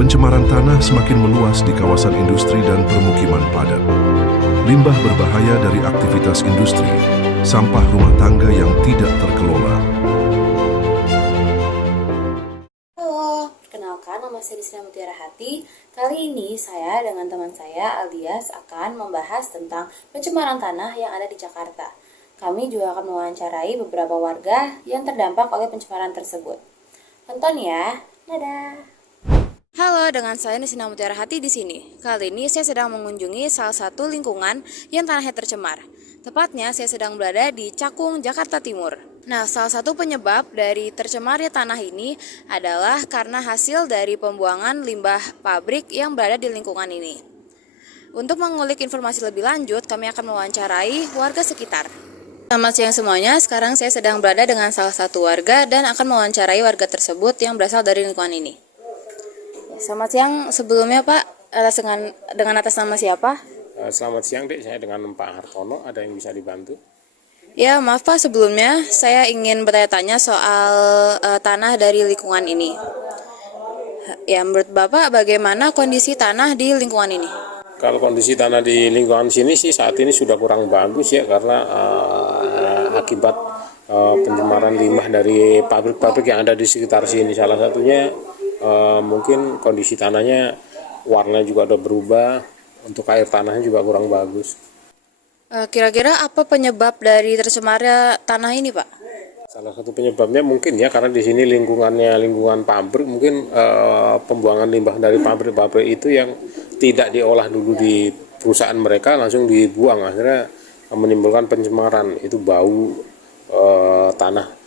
Pencemaran tanah semakin meluas di kawasan industri dan permukiman padat. Limbah berbahaya dari aktivitas industri, sampah rumah tangga yang tidak terkelola. Halo, perkenalkan nama saya Disna Mutiara Hati. Kali ini saya dengan teman saya Aldias akan membahas tentang pencemaran tanah yang ada di Jakarta. Kami juga akan mewawancarai beberapa warga yang terdampak oleh pencemaran tersebut. Tonton ya. Dadah. Halo, dengan saya Nisina Mutiara Hati di sini. Kali ini saya sedang mengunjungi salah satu lingkungan yang tanahnya tercemar. Tepatnya saya sedang berada di Cakung, Jakarta Timur. Nah, salah satu penyebab dari tercemarnya tanah ini adalah karena hasil dari pembuangan limbah pabrik yang berada di lingkungan ini. Untuk mengulik informasi lebih lanjut, kami akan mewawancarai warga sekitar. Selamat siang semuanya, sekarang saya sedang berada dengan salah satu warga dan akan mewawancarai warga tersebut yang berasal dari lingkungan ini. Selamat siang, sebelumnya Pak, dengan atas nama siapa? Selamat siang Dek, saya dengan Pak Hartono, ada yang bisa dibantu? Ya, maaf Pak, sebelumnya saya ingin bertanya-tanya soal tanah dari lingkungan ini. Ya, menurut Bapak bagaimana kondisi tanah di lingkungan ini? Kalau kondisi tanah di lingkungan sini sih saat ini sudah kurang bagus ya, karena akibat pencemaran limbah dari pabrik-pabrik yang ada di sekitar sini. Salah satunya mungkin kondisi tanahnya, warna juga udah berubah, untuk air tanahnya juga kurang bagus. Kira-kira apa penyebab dari tercemarnya tanah ini, Pak? Salah satu penyebabnya mungkin ya karena di sini lingkungannya lingkungan pabrik, mungkin pembuangan limbah dari pabrik-pabrik itu yang tidak diolah dulu di perusahaan mereka langsung dibuang, akhirnya menimbulkan pencemaran. Itu bau tanah.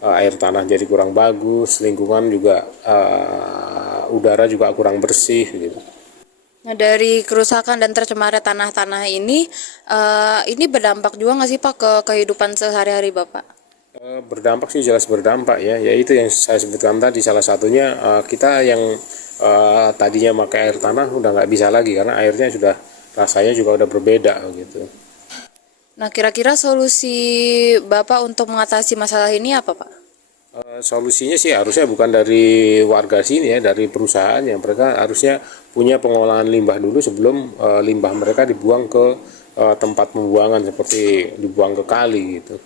Air tanah jadi kurang bagus, lingkungan juga udara juga kurang bersih gitu. Nah, dari kerusakan dan tercemarnya tanah-tanah ini berdampak juga nggak sih Pak ke kehidupan sehari-hari Bapak? Berdampak sih, jelas berdampak ya. Ya itu yang saya sebutkan tadi, salah satunya kita yang tadinya pakai air tanah udah nggak bisa lagi karena airnya sudah, rasanya juga udah berbeda gitu. Nah, kira-kira solusi Bapak untuk mengatasi masalah ini apa, Pak? Solusinya sih harusnya bukan dari warga sini ya, dari perusahaan yang mereka harusnya punya pengolahan limbah dulu sebelum limbah mereka dibuang ke tempat pembuangan seperti dibuang ke kali gitu.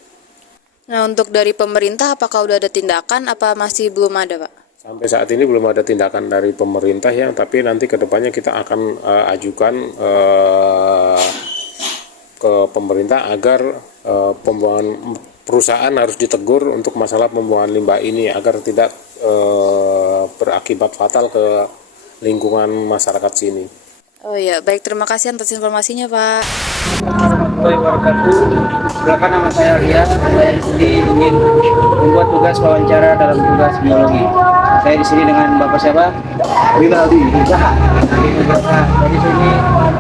Nah, untuk dari pemerintah apakah udah ada tindakan apa masih belum ada, Pak? Sampai saat ini belum ada tindakan dari pemerintah ya, tapi nanti kedepannya kita akan ajukan ke pemerintah agar pembuangan perusahaan harus ditegur untuk masalah pembuangan limbah ini agar tidak berakibat fatal ke lingkungan masyarakat sini. Oh iya, baik, terima kasih atas informasinya, Pak. Warahmatullahi wabarakatuh. Silakan, nama saya Ria. Saya di sini ingin membuat tugas wawancara dalam tugas biologi. Saya di sini dengan Bapak siapa? Rinaldi. Dari sini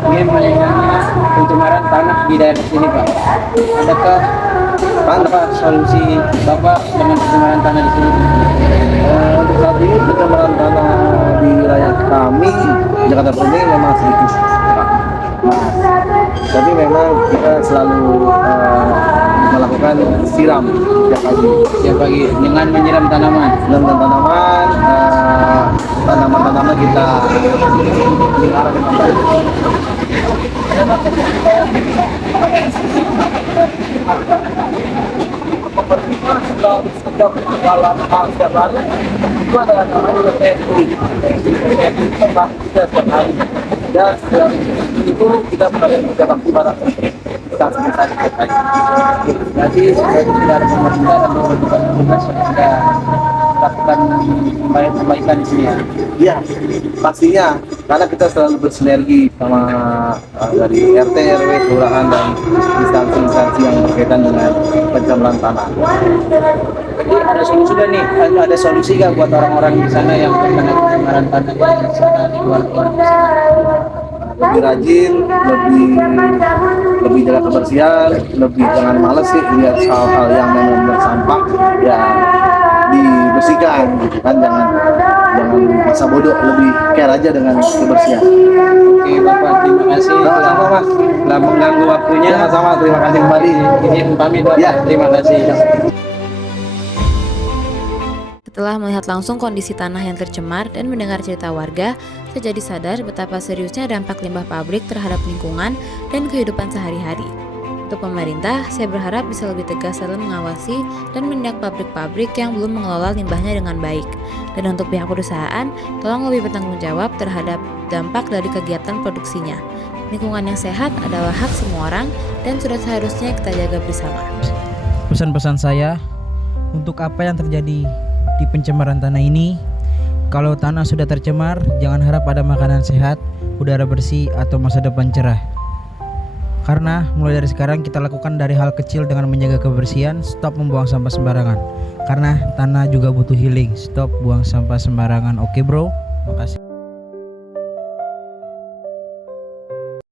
ingin menanyakan pencemaran tanah di daerah sini, Pak. Adakah apa solusi Bapak dengan pencemaran tanah di sini? Untuk saat ini pencemaran tanah di wilayah kami Jakarta Timur ini memang sedikit, Pak. Tapi memang kita selalu melakukan siram Setiap pagi dengan menyiram tanaman. dengan tanaman, tanaman-tanaman kita pelihara dengan baik. Sedang dalam hal sehari itu adalah namanya dan itu kita berada di dalam ibarat kita selesai. Jadi sudah ada pemerintah dan pemerintah sudah melakukan perbaikan di sini ya. Iya, pastinya karena kita selalu bersinergi sama dari RT, RW, kelurahan dan instansi-instansi yang berkaitan dengan pencemaran tanah. Jadi ada solusi kan nih, ada solusi nggak buat orang-orang di sana yang terkena pencemaran tanah di sana di luar-luar di sana? Lebih rajin, lebih jaga kebersihan, lebih jangan males sih lihat hal-hal yang memang bersampah ya dibersihkan gitu kan, jangan masa bodoh, lebih care aja dengan kebersihan. Oke Bapak, terima kasih. Sama-sama Mas, Telah mengganggu waktunya. sama-sama, terima kasih kembali. Izin pamit Bapak. Ya. Terima kasih. Setelah melihat langsung kondisi tanah yang tercemar dan mendengar cerita warga, saya jadi sadar betapa seriusnya dampak limbah pabrik terhadap lingkungan dan kehidupan sehari-hari. Untuk pemerintah, saya berharap bisa lebih tegas dalam mengawasi dan menindak pabrik-pabrik yang belum mengelola limbahnya dengan baik. Dan untuk pihak perusahaan, tolong lebih bertanggung jawab terhadap dampak dari kegiatan produksinya. Lingkungan yang sehat adalah hak semua orang dan sudah seharusnya kita jaga bersama. Pesan-pesan saya, untuk apa yang terjadi di pencemaran tanah ini, kalau tanah sudah tercemar, jangan harap ada makanan sehat, udara bersih, atau masa depan cerah. Karena mulai dari sekarang kita lakukan dari hal kecil dengan menjaga kebersihan, stop membuang sampah sembarangan. Karena tanah juga butuh healing, stop buang sampah sembarangan. Oke bro, makasih.